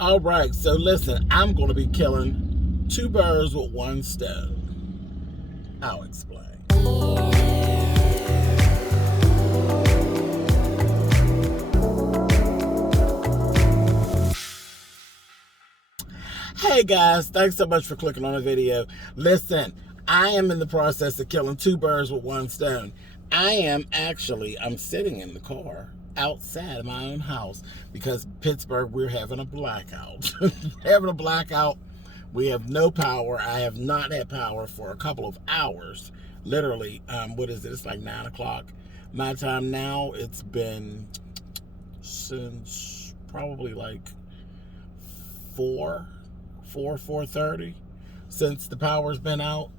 All right, so listen, I'm going to be killing two birds with one stone. I'll explain. Hey guys, thanks so much for clicking on the video. Listen, I am in the process of killing two birds with one stone. I'm sitting in the car outside of my own house because Pittsburgh, we're having a blackout. Having a blackout. We have no power. I have not had power for a couple of hours. Literally, what is it? It's like 9 o'clock my time now. It's been since probably like 4:30 since the power's been out.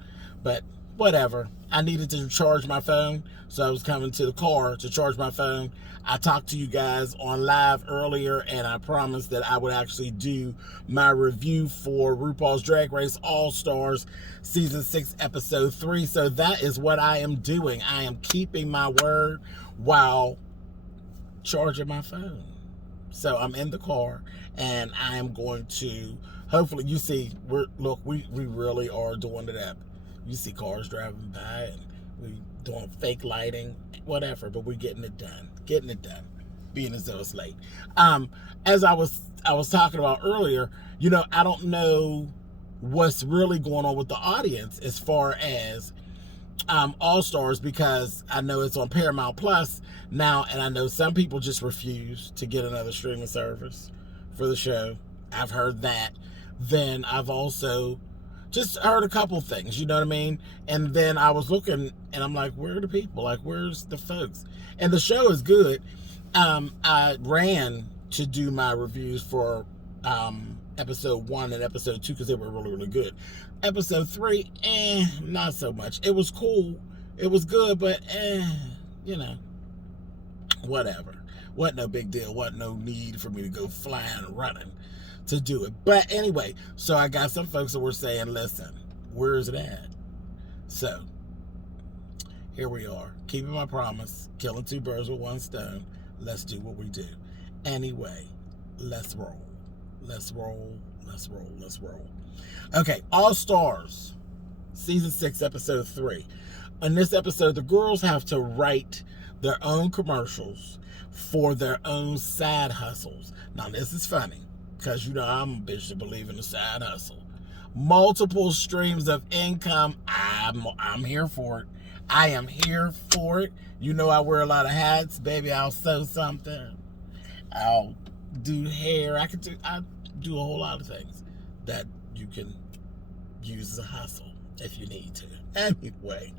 But whatever. I needed to charge my phone, so I was coming to the car to charge my phone. I talked to you guys on live earlier, and I promised that I would actually do my review for RuPaul's Drag Race All-Stars Season 6, Episode 3. So that is what I am doing. I am keeping my word while charging my phone. So I'm in the car, and I am going to, hopefully, you see, we really are doing it up. You see cars driving by, and we doing fake lighting, whatever, but we're getting it done. Being as though it's late. As I was talking about earlier, I don't know what's really going on with the audience as far as All Stars, because I know it's on Paramount Plus now, and I know some people just refuse to get another streaming service for the show. I've heard that. Then I've also just heard a couple things, you know what I mean? And then I was looking, and I'm like, where are the people? Like, where's the folks? And the show is good. I ran to do my reviews for episode 1 and episode 2 because they were really, really good. Episode 3, not so much. It was cool. It was good, but whatever. Wasn't no big deal. Wasn't no need for me to go flying and running to do it. But anyway, so I got some folks that were saying, listen, where is it at? So here we are, keeping my promise, killing two birds with one stone. Let's do what we do. Anyway, let's roll. Okay, All Stars, Season 6, Episode 3. In this episode, the girls have to write their own commercials for their own side hustles. Now, this is funny, because I'm a bitch that believe in the side hustle. Multiple streams of income. I'm here for it. I am here for it. I wear a lot of hats, baby. I'll sew something. I'll do hair. I do a whole lot of things that you can use as a hustle if you need to. Anyway,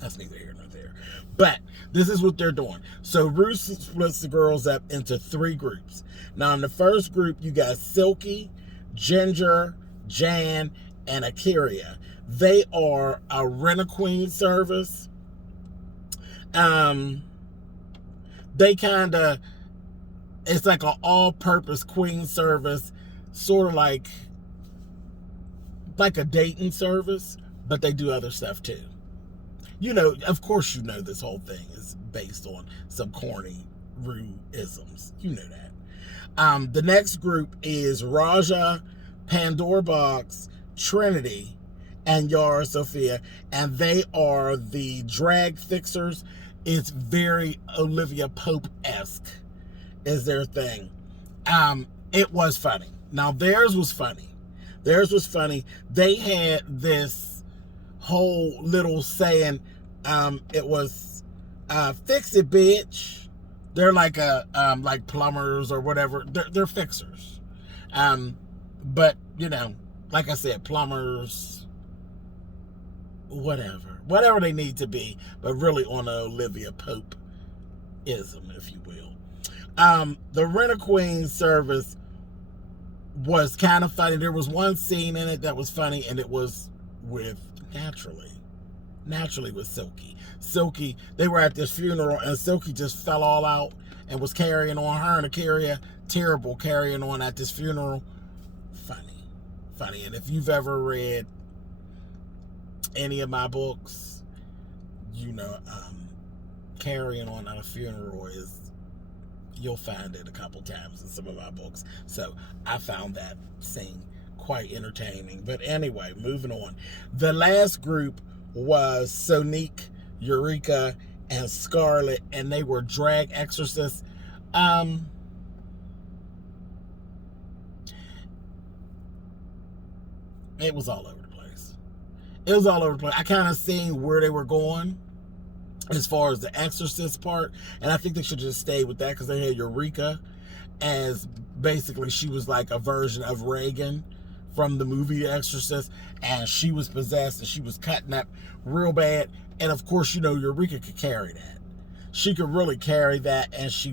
that's neither here nor there. But this is what they're doing. So Ruth splits the girls up into 3 groups. Now, in the first group, you got Silky, Ginger, Jan, and Akira. They are a Rent-A-Queen service. They kind of, it's like an all-purpose queen service, sort of like a dating service, but they do other stuff too. Of course, this whole thing is based on some corny Ru-isms. You know that. The next group is Raja, Pandora Box, Trinity, and Yara Sophia, and they are the drag fixers. It's very Olivia Pope-esque is their thing. It was funny. Now, theirs was funny. They had this whole little saying, it was, fix it, bitch. They're like like plumbers or whatever. They're fixers. But, like I said, plumbers, whatever they need to be, but really on an Olivia Pope-ism, if you will. The Rent-A-Queen service was kind of funny. There was one scene in it that was funny, and it was with naturally with Silky. They were at this funeral, and Silky just fell all out and was carrying on. Her and Akira, terrible, carrying on at this funeral. Funny. And if you've ever read any of my books, carrying on at a funeral is, You'll find it a couple times in some of my books. So I found that scene quite entertaining. But anyway, moving on. The last group was Sonique, Eureka, and Scarlett, and they were drag exorcists. It was all over the place. It was all over the place. I kind of seen where they were going as far as the exorcist part, and I think they should just stay with that, because they had Eureka as basically, she was like a version of Reagan from the movie The Exorcist, and she was possessed and she was cutting up real bad. And of course, you know, Eureka could carry that. She could really carry that, and she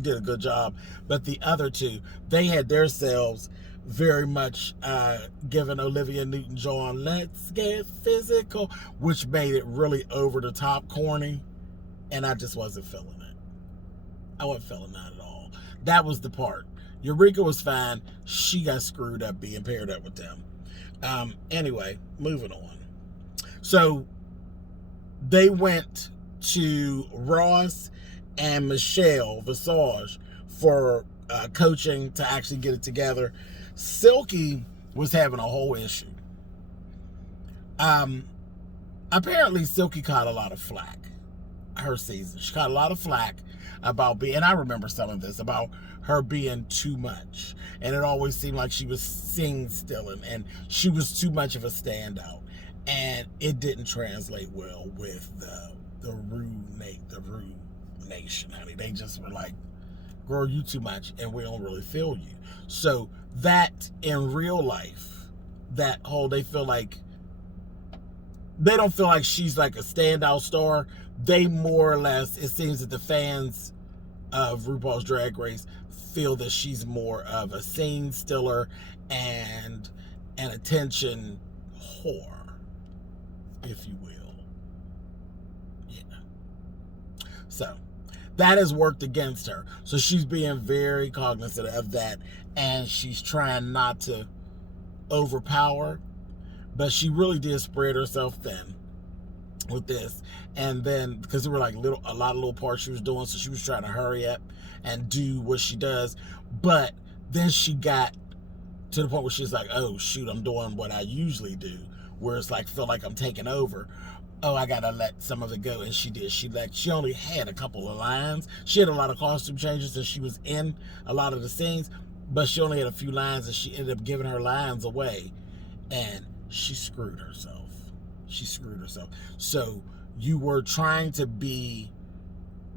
did a good job. But the other two, they had their selves very much giving Olivia Newton-John, let's get physical, which made it really over the top corny, and I just wasn't feeling it. I wasn't feeling that at all. That was the part. Eureka was fine. She got screwed up being paired up with them. Anyway, moving on. So they went to Ross and Michelle Visage for coaching to actually get it together. Silky was having a whole issue. Apparently Silky caught a lot of flack her season. She caught a lot of flack about being, and I remember some of this, about her being too much. And it always seemed like she was scene-stealing, and she was too much of a standout. And it didn't translate well with the Rue Nation, honey. They just were like, girl, you too much, and we don't really feel you. So that in real life, that whole, they don't feel like she's like a standout star. They more or less, it seems that the fans of RuPaul's Drag Race feel that she's more of a scene stealer and an attention whore, if you will. Yeah. So that has worked against her. So she's being very cognizant of that, and she's trying not to overpower, but she really did spread herself thin with this. And then, because there were like a lot of little parts she was doing, so she was trying to hurry up and do what she does. But then she got to the point where she's like, oh shoot, I'm doing what I usually do, where it's like, feel like I'm taking over. Oh, I gotta let some of it go. And she did. She only had a couple of lines. She had a lot of costume changes, and she was in a lot of the scenes, but she only had a few lines, and she ended up giving her lines away, and she screwed herself. She screwed herself. So you were trying to be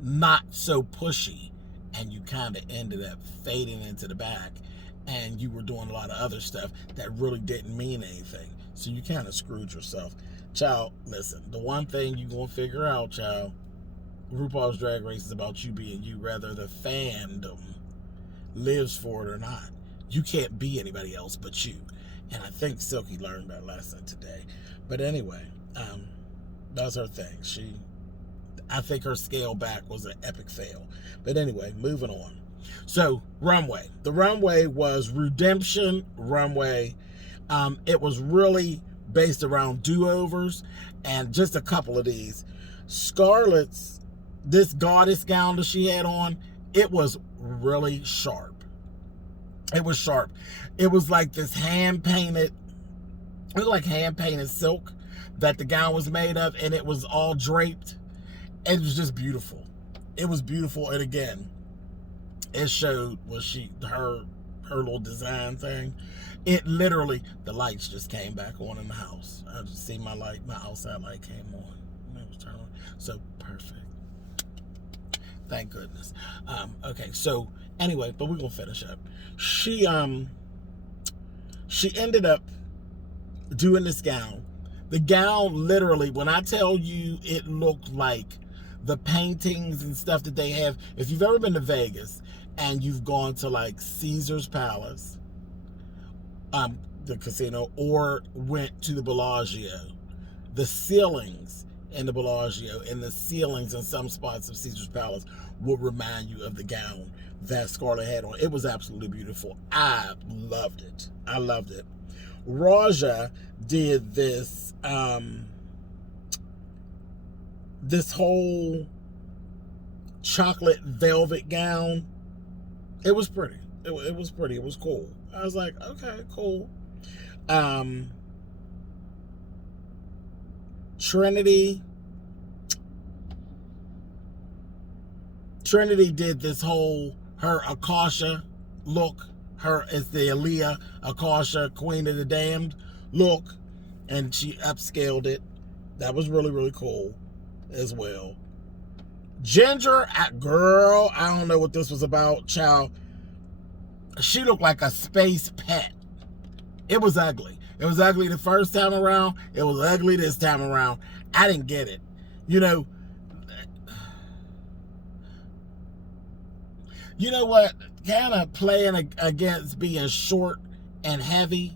not so pushy, and you kind of ended up fading into the back, and you were doing a lot of other stuff that really didn't mean anything. So you kind of screwed yourself. Child, listen, the one thing you're going to figure out, child, RuPaul's Drag Race is about you being you, whether the fandom lives for it or not. You can't be anybody else but you. And I think Silky learned that lesson today. But anyway, that's her thing. I think her scale back was an epic fail. But anyway, moving on. So, runway. The runway was Redemption Runway. It was really based around do-overs, and just a couple of these. Scarlett's, this goddess gown that she had on, it was really sharp. It was sharp. It was like this hand-painted, it was like hand-painted silk that the gown was made of, and it was all draped. It was just beautiful. It was beautiful, and again, it showed her little design thing. It literally, the lights just came back on in the house. I just see my outside light came on. It was turned on. So perfect. Thank goodness. Okay, so anyway, but we're gonna finish up. She ended up doing this gown. The gown, literally, when I tell you, it looked like the paintings and stuff that they have. If you've ever been to Vegas and you've gone to like Caesar's Palace, the casino, or went to the Bellagio, the ceilings in the Bellagio and the ceilings in some spots of Caesar's Palace will remind you of the gown that Scarlett had on. It was absolutely beautiful. I loved it. I loved it. Raja did this this whole chocolate velvet gown It was pretty. It was pretty. It was cool. I was like, okay, cool. Trinity did this whole, her Akasha look. Her is the Aaliyah Akasha, Queen of the Damned look. And she upscaled it. That was really, really cool as well. Ginger, girl, I don't know what this was about, child. She looked like a space pet. It was ugly. It was ugly the first time around. It was ugly this time around. I didn't get it. You know what? Kind of playing against being short and heavy.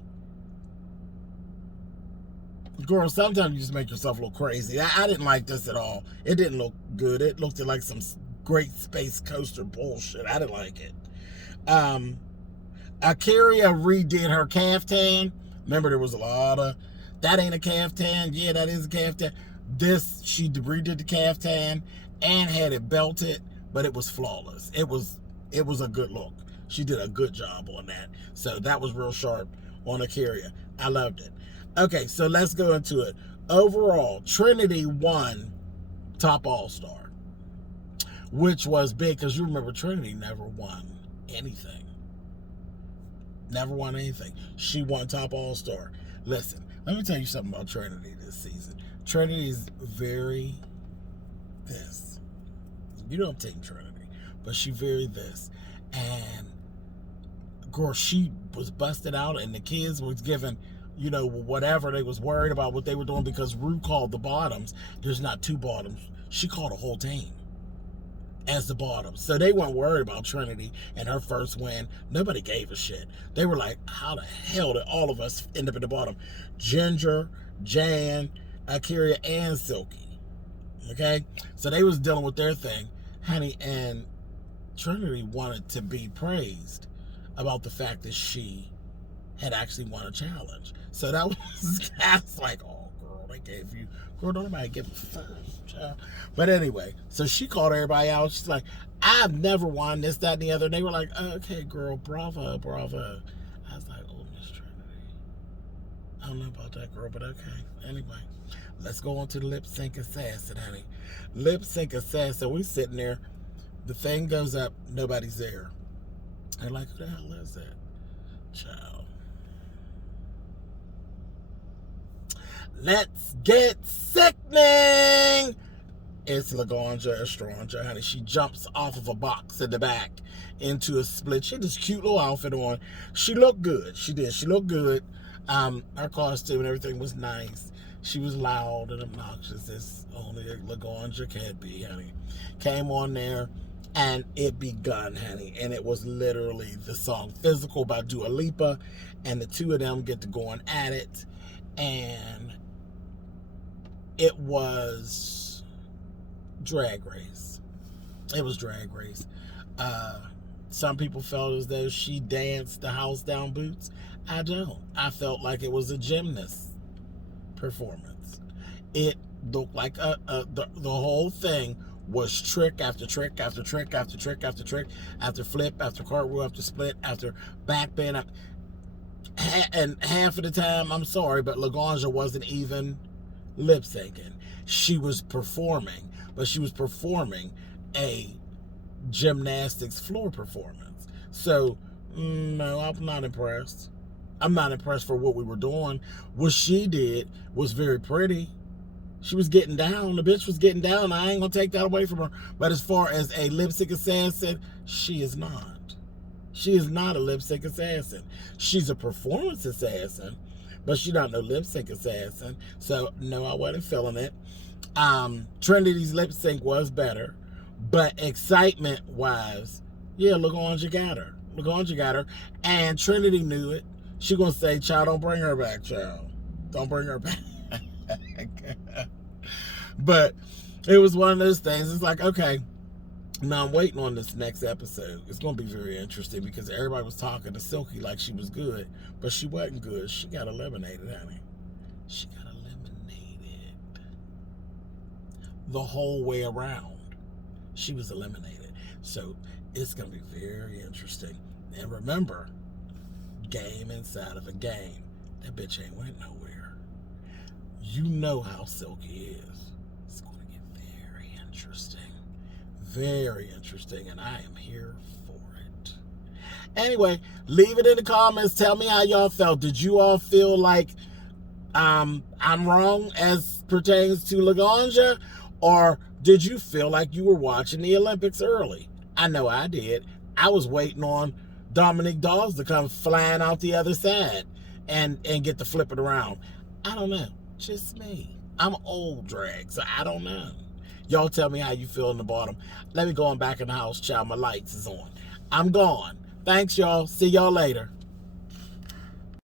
Girl, sometimes you just make yourself look crazy. I didn't like this at all. It didn't look good. It looked like some great space coaster bullshit. I didn't like it. Akaria redid her caftan. Remember, there was a lot of, that ain't a caftan. Yeah, that is a caftan. This, she redid the caftan and had it belted, but it was flawless. It was a good look. She did a good job on that. So that was real sharp on Akaria. I loved it. Okay, so let's go into it. Overall, Trinity won Top All-Star, which was big because you remember Trinity never won anything. Never won anything. She won Top All-Star. Listen, let me tell you something about Trinity this season. Trinity's very this. You know I'm taking Trinity, but she very this. And girl, she was busted out and the kids was given, whatever. They was worried about what they were doing because Ru called the bottoms. There's not two bottoms. She called a whole team as the bottom. So they weren't worried about Trinity and her first win. Nobody gave a shit. They were like, how the hell did all of us end up at the bottom? Ginger, Jan, Akaria, and Silky. Okay? So they was dealing with their thing. Honey, and Trinity wanted to be praised about the fact that she had actually won a challenge. So that was, I was like, oh, girl, they gave you, girl, don't nobody give a fuck, child. But anyway, so she called everybody out. She's like, I've never won this, that, and the other. And they were like, okay, girl, bravo, bravo. I was like, oh, Miss Trinity. I don't know about that, girl, but okay. Anyway, let's go on to the lip sync assassin, honey. Lip sync assassin, we sitting there. The thing goes up, nobody's there. They're like, who the hell is that? Child. Let's get sickening. It's Laganja Estranja, honey. She jumps off of a box in the back into a split. She had this cute little outfit on. She looked good. She did. She looked good. Her costume and everything was nice. She was loud and obnoxious as only Laganja can be, honey. Came on there and it begun, honey. And it was literally the song Physical by Dua Lipa. And the two of them get to going at it. And it was Drag Race. It was Drag Race. Some people felt as though she danced the house down boots. I don't. I felt like it was a gymnast performance. It looked like the whole thing was trick after trick after trick after trick after trick after flip after cartwheel after split after back bend. And half of the time, I'm sorry, but Laganja wasn't even lip syncing. She was performing, but she was performing a gymnastics floor performance. So, no, I'm not impressed. I'm not impressed for what we were doing. What she did was very pretty. She was getting down. The bitch was getting down. I ain't gonna take that away from her. But as far as a lip sync assassin, she is not. She is not a lip sync assassin. She's a performance assassin, but she's not no lip sync assassin. So no, I wasn't feeling it. Trinity's lip sync was better, but excitement wise, yeah, Laganja got her. Laganja got her, and Trinity knew it. She gonna say, child, don't bring her back, child. Don't bring her back. But it was one of those things. It's like, okay, now I'm waiting on this next episode. It's gonna be very interesting because everybody was talking to Silky like she was good, but she wasn't good. She got eliminated, honey. She got eliminated the whole way around. She was eliminated. So it's going to be very interesting. And remember, game inside of a game. That bitch ain't went nowhere. You know how Silky is. It's going to get very interesting. Very interesting. And I am here for it. Anyway, leave it in the comments. Tell me how y'all felt. Did you all feel like I'm wrong as pertains to Laganja? Or did you feel like you were watching the Olympics early? I know I did. I was waiting on Dominique Dawes to come flying out the other side and get to flip it around. I don't know. Just me. I'm old drag, so I don't know. Y'all tell me how you feel in the bottom. Let me go on back in the house, child. My lights is on. I'm gone. Thanks, y'all. See y'all later.